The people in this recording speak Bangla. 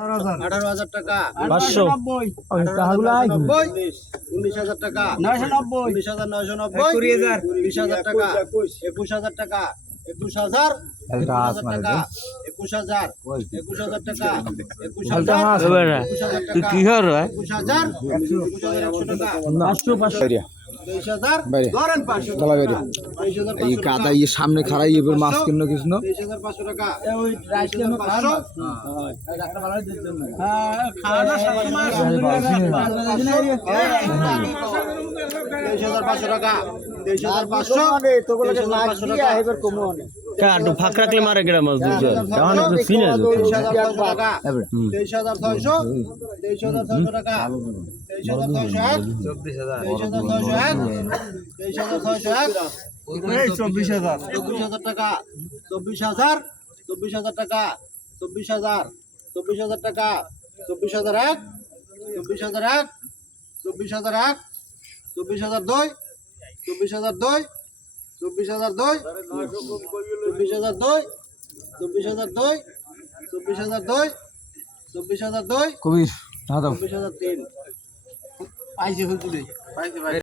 আঠারো হাজার। টাকা। পাঁচশো। উনিশ হাজার টাকা। নয়শো নব্বই। উনিশ হাজার নয়শো নব্বই। কুড়ি হাজার। বিশ হাজার টাকা। একুশ। হাজার টাকা। একুশ হাজার। একুশ হাজার। টাকা একুশ হাজার। একুশ হাজার টাকা। একুশ হাজার। একুশ হাজার টাকা। একুশ হাজার। একুশ। হাজার একশো টাকা। পাঁচশো পাঁচশো। এই কাদা ইয়ে সামনে খাড়াই এবার মাছ কিন্ন কিছু না হ্যাঁ, একটু ফাঁক রাখলে মারে গেলাম মাছ তখন একটু তেইশ হাজার ছয়শো তেইশ হাজার ছয়শো তেইশ হাজার ছয়শো টাকা তেইশ হাজার এক তেইশ হাজার ছয়শো এক তেইশ হাজার ছয়শো এক চব্বিশ হাজার চব্বিশ হাজার টাকা চব্বিশ হাজার চব্বিশ হাজার টাকা চব্বিশ হাজার চব্বিশ হাজার টাকা চব্বিশ হাজার এক চব্বিশ হাজার এক চব্বিশ হাজার এক চব্বিশ হাজার দুই চব্বিশ হাজার দুই চব্বিশ হাজার দুই চব্বিশ হাজার দুই চব্বিশ হাজার দুই চব্বিশ হাজার দুই চব্বিশ হাজার দুই কবির চব্বিশ হাজার তিন পাইছে হুজুরে পাইছে